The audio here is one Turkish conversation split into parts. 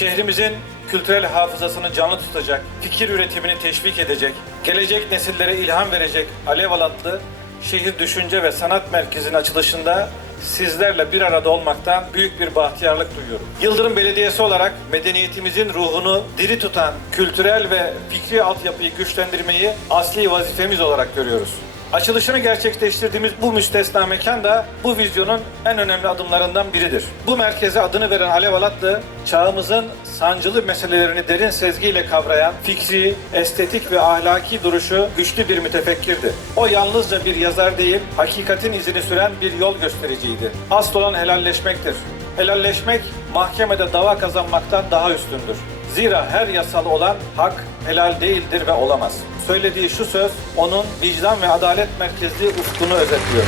Milletimizin kültürel hafızasını canlı tutacak, fikir üretimini teşvik edecek, gelecek nesillere ilham verecek Alev Alatlı Şehir Düşünce ve Sanat Merkezi'nin açılışında sizlerle bir arada olmaktan büyük bir bahtiyarlık duyuyorum. Yıldırım Belediyesi olarak medeniyetimizin ruhunu diri tutan kültürel ve fikri altyapıyı güçlendirmeyi asli vazifemiz olarak görüyoruz. Açılışını gerçekleştirdiğimiz bu müstesna mekan da bu vizyonun en önemli adımlarından biridir. Bu merkeze adını veren Alev Alatlı, çağımızın sancılı meselelerini derin sezgiyle kavrayan, fikri, estetik ve ahlaki duruşu güçlü bir mütefekkirdi. O yalnızca bir yazar değil, hakikatin izini süren bir yol göstericiydi. Asıl olan helalleşmektir. Helalleşmek, mahkemede dava kazanmaktan daha üstündür. Zira her yasal olan hak helal değildir ve olamaz. Söylediği şu söz onun vicdan ve adalet merkezli ufkunu özetliyor.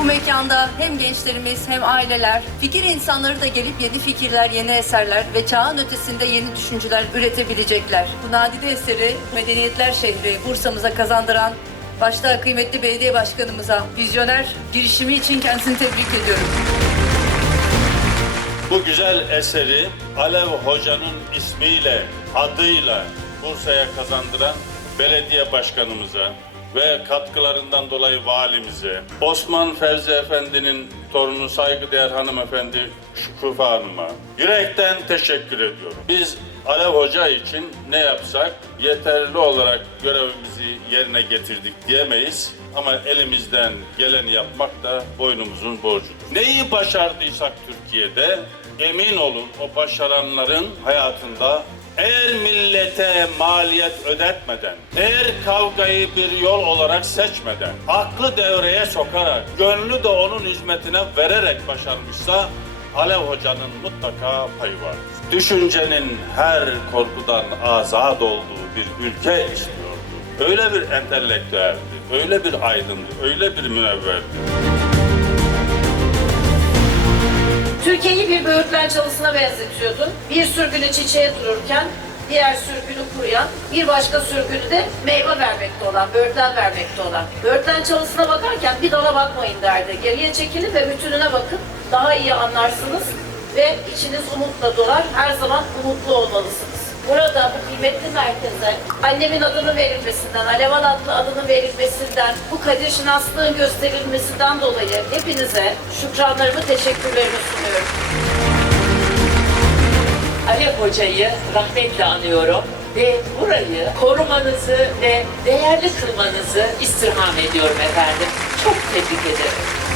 Bu mekanda hem gençlerimiz hem aileler, fikir insanları da gelip yeni fikirler, yeni eserler ve çağın ötesinde yeni düşünceler üretebilecekler. Bu nadide eseri Medeniyetler Şehri Bursa'mıza kazandıran başta kıymetli belediye başkanımıza vizyoner girişimi için kendisini tebrik ediyorum. Bu güzel eseri Alev Hoca'nın ismiyle, adıyla Bursa'ya kazandıran belediye başkanımıza ve katkılarından dolayı valimize, Osman Fevzi Efendi'nin torunu saygıdeğer hanımefendi Şükufe Hanım'a yürekten teşekkür ediyorum. Biz Alev Hoca için ne yapsak yeterli olarak görevimizi yerine getirdik diyemeyiz. Ama elimizden geleni yapmak da boynumuzun borcudur. Neyi başardıysak Türkiye'de emin olun o başaranların hayatında eğer millete maliyet ödetmeden, eğer kavgayı bir yol olarak seçmeden, aklı devreye sokarak, gönlü de onun hizmetine vererek başarmışsa Alev Hoca'nın mutlaka payı vardır. Düşüncenin her korkudan azad olduğu bir ülke istiyordu. Öyle bir entelektüeldi, öyle bir aydındı, öyle bir münevverdi. Türkiye'yi bir böğürtlen çalısına benzetiyordun. Bir sürgünü çiçeğe dururken diğer sürgünü kuruyan, bir başka sürgünü de meyve vermekte olan, böğürtlen vermekte olan. Böğürtlen çalısına bakarken bir dala bakmayın derdi. Geriye çekilin ve bütününe bakın. Daha iyi anlarsınız ve içiniz umutla dolar. Her zaman umutlu olmalısınız. Burada bu kıymetli merkeze annemin adının verilmesinden, Alevan adlı adının verilmesinden, bu kadir şinaslığın gösterilmesinden dolayı hepinize şükranlarımı, teşekkürlerimi sunuyorum. Alev Hoca'yı rahmetle anıyorum ve burayı korumanızı ve değerli kılmanızı istirham ediyorum efendim. Çok tebrik ederim.